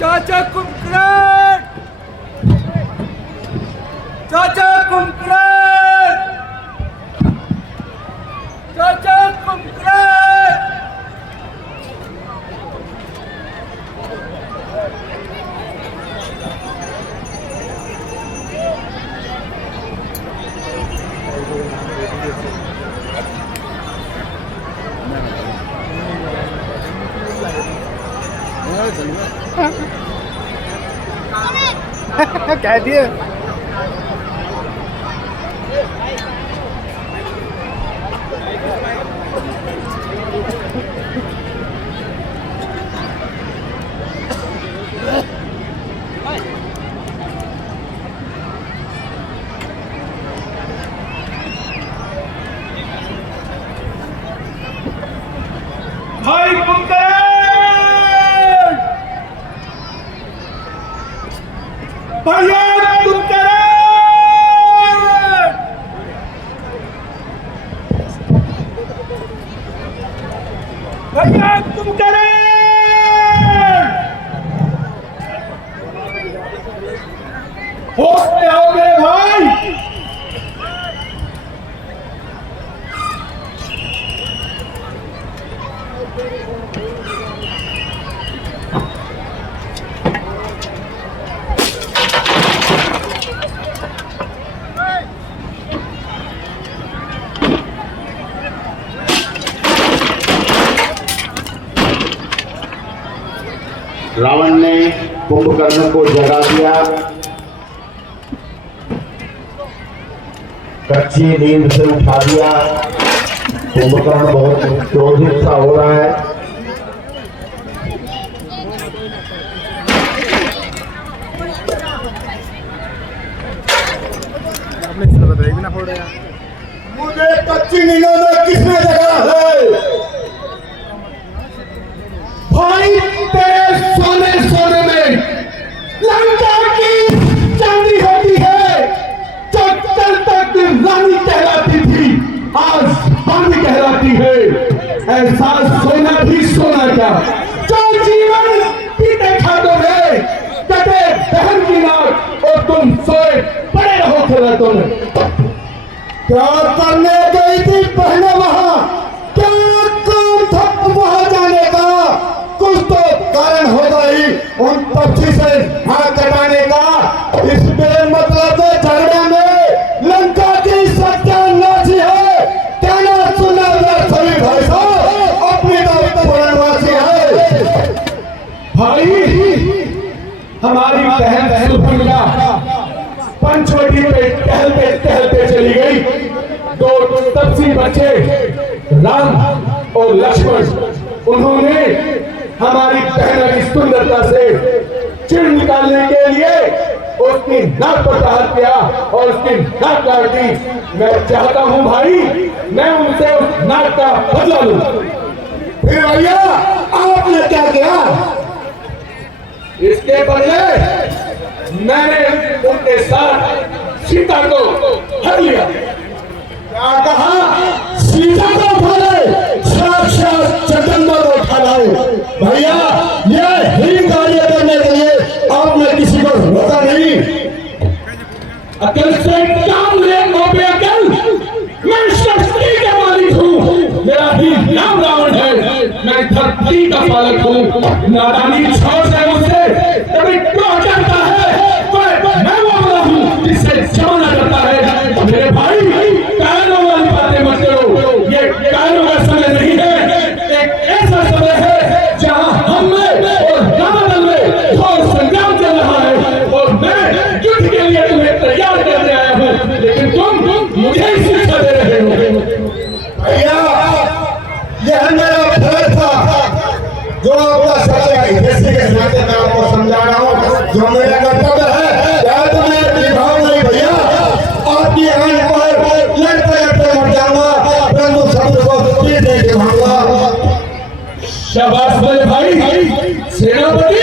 चाचा कुमकरण, चाचा कुमकरण, चाचा कुमकरण। कह दिए भाई कुमकरण, भैया कुमकरण, भैया कुमकरण, होश में आओ मेरे भाई। रावण ने कुंभकर्ण को जगा दिया। कच्ची नींद से उठा दिया। कुंभकर्ण बहुत क्रोधित सा हो रहा है। मुझे कच्ची नींदों में किसने जगा है? भाई तेरे सोने सोने में लंका की चांदी होती है। जो कल तक रानी कहलाती थी आज बांदी कहलाती है। ऐसा सोना भी सोना क्या जो जीवन पीते खाते रहे कटे बहन की नाक और तुम सोए पड़े रहो खेला तुम। क्या करने गई थी पहले वहां? क्या काम था वहां जाने का? कुछ तो कारण होगा ही उन पक्षी से हाथ कटाने का। इस बेमतलब झगड़े में लंका की सत्यानाशी है। कहना सुना सभी भाई साहब अपनी बात पूर्णवासी है। भाई हमारी बहन सुभद्रा पंचवटी पे टहलते टहलते चली गई। दो तपसी बच्चे राम और लक्ष्मण, उन्होंने हमारी बहन की सुंदरता से चिढ़ निकालने के लिए उसकी नाक पर प्रहार किया और उसकी नाक काट दी। मैं चाहता हूं भाई मैं उनसे उस नाक का बदला लूं। फिर भैया आपने क्या किया? इसके बदले मैंने उनके साथ सीता को हर लिया। क्या कहा? सीता को उठा ले। शक्ति का पालक हूँ। नादानी छोड़ दे मुझसे, कभी क्यों करता है? मैं वो बड़ा हूँ जिससे जमाना करता है। मेरे भाई, कानों वाली बातें मत करो। ये कानों का समय नहीं है, एक ऐसा समय है जहाँ हम में और रामादल में घोर संग्राम चल रहा है और मैं युद्ध के लिए तुम्हें तैयार करने आया हूँ, लेकिन तुम मुझे ही शिक्षा दे रहे हो। भैया, यह मेरा फर्ज था जो आपका सच्चा हिस्से के नाते मैं आपको समझा रहा हूँ। जो मेरा कर्तव्य है क्या तो मैं निभाऊं नहीं भैया। आपकी आंख पर लड़ते लड़ते मर जाऊंगा, परंतु शब्द को पीठ नहीं दिखाऊंगा। शाबाश मेरे भाई, सेनापति।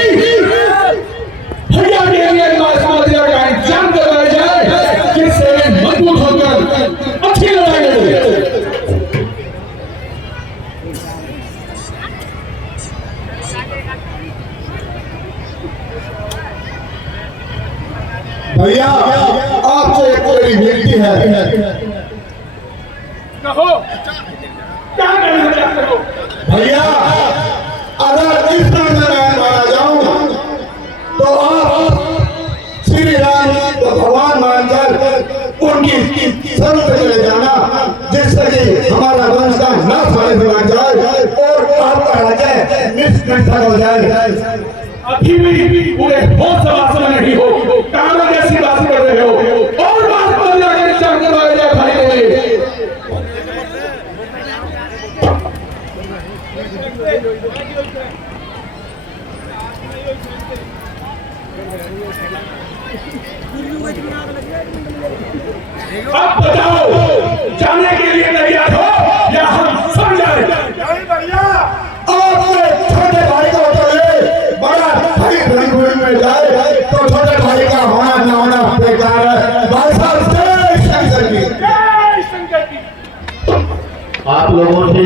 भैया के लिए मार्शल का इंतजाम करवाया जाए जिससे मजबूत होकर अच्छी लड़ाई लड़े। भैया, आपसे एक मेरी विनती है। कहो, क्या कहना चाहते हो? भैया, अगर इस तरह से मैं मारा जाऊं तो आप श्री राम को भगवान मानकर उनकी शरण पे चले जाना, जिससे कि हमारा वंश का नाश होने जाए और आपका राज्य निष्कंटक हो जाए। अभी भी पूरे होश सवास में नहीं हो, कानों जैसी बात कर रहे हो। और बात बोल जाकर इंतजाम करवाया जाए भाई के लिए। अब बताओ, जाने के लिए तैयार हो या हम सब जाए? आपके छोटे भाई को चले, बड़ा भाई रंगभूमि में जाए तो छोटे भाई का होना न होना बेकार है। भाई साहब, जय शंकर जी। जय शंकर जी। आप लोगों से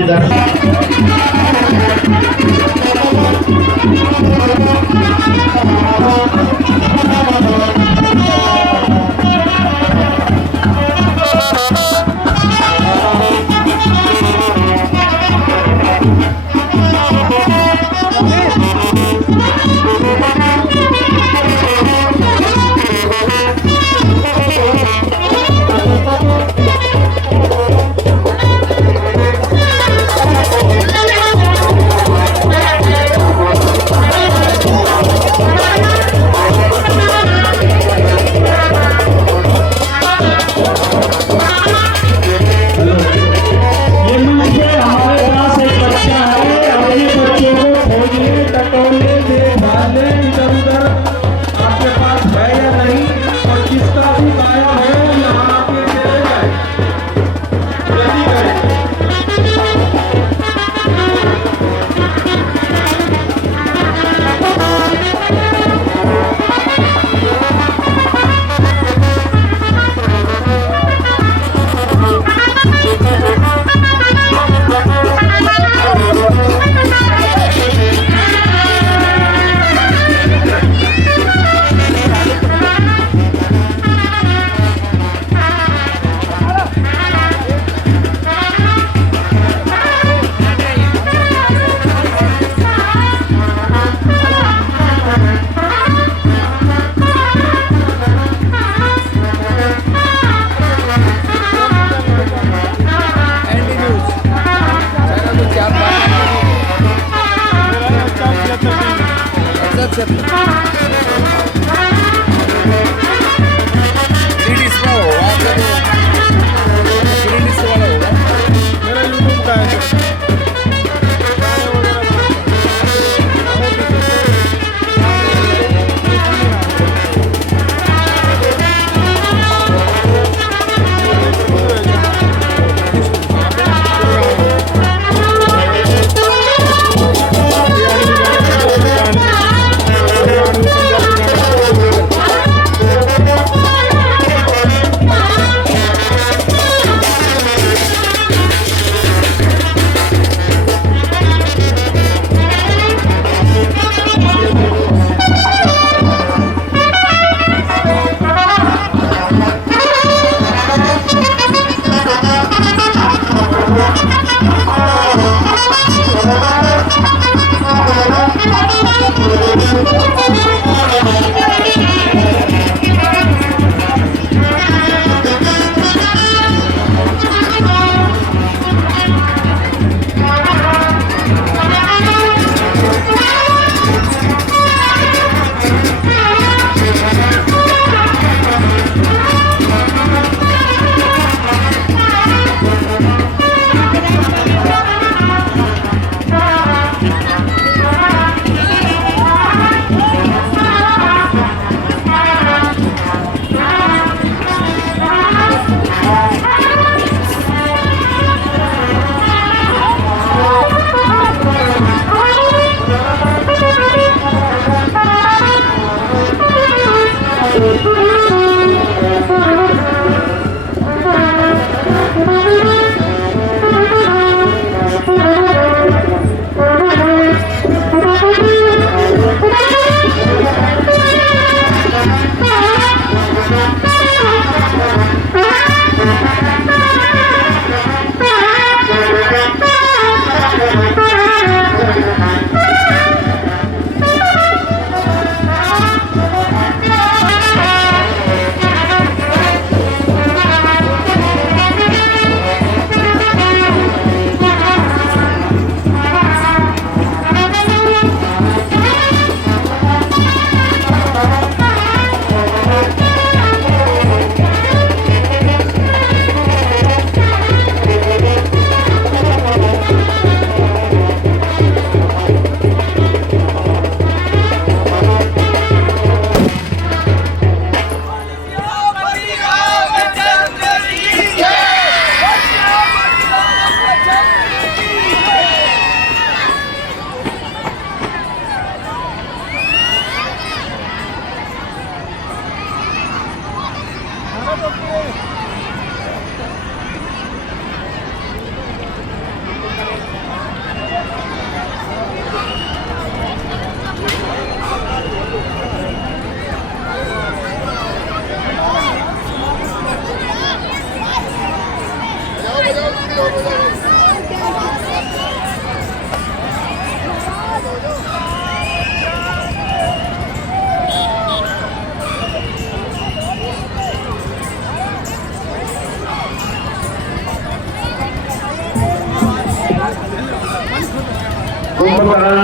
कुंभकर्ण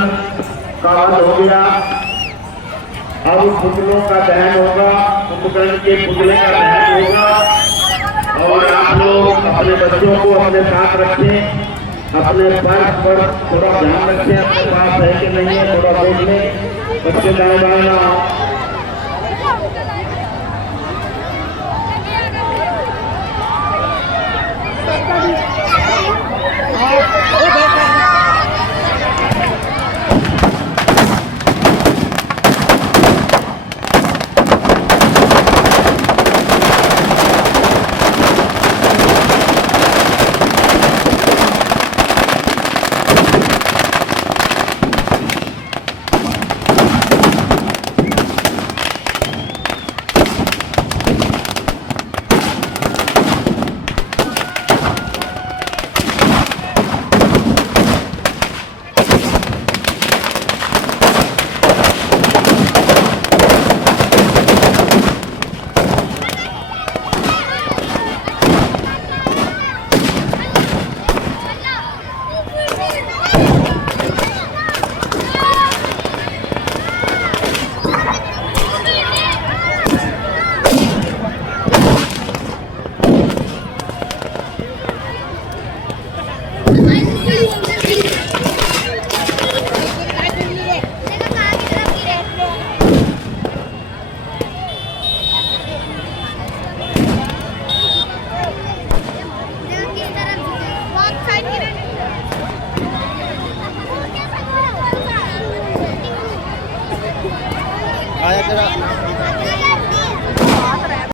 का वध हो गया। अब पुतलों का दहन होगा, कुंभकर्ण के पुतले का दहन होगा। और आप लोग अपने बच्चों को अपने साथ रखें, अपने पर्स पर थोड़ा ध्यान रखें, अपने पास है कि नहीं है थोड़ा देख लें, बच्चे दाएं बाएं ना हो।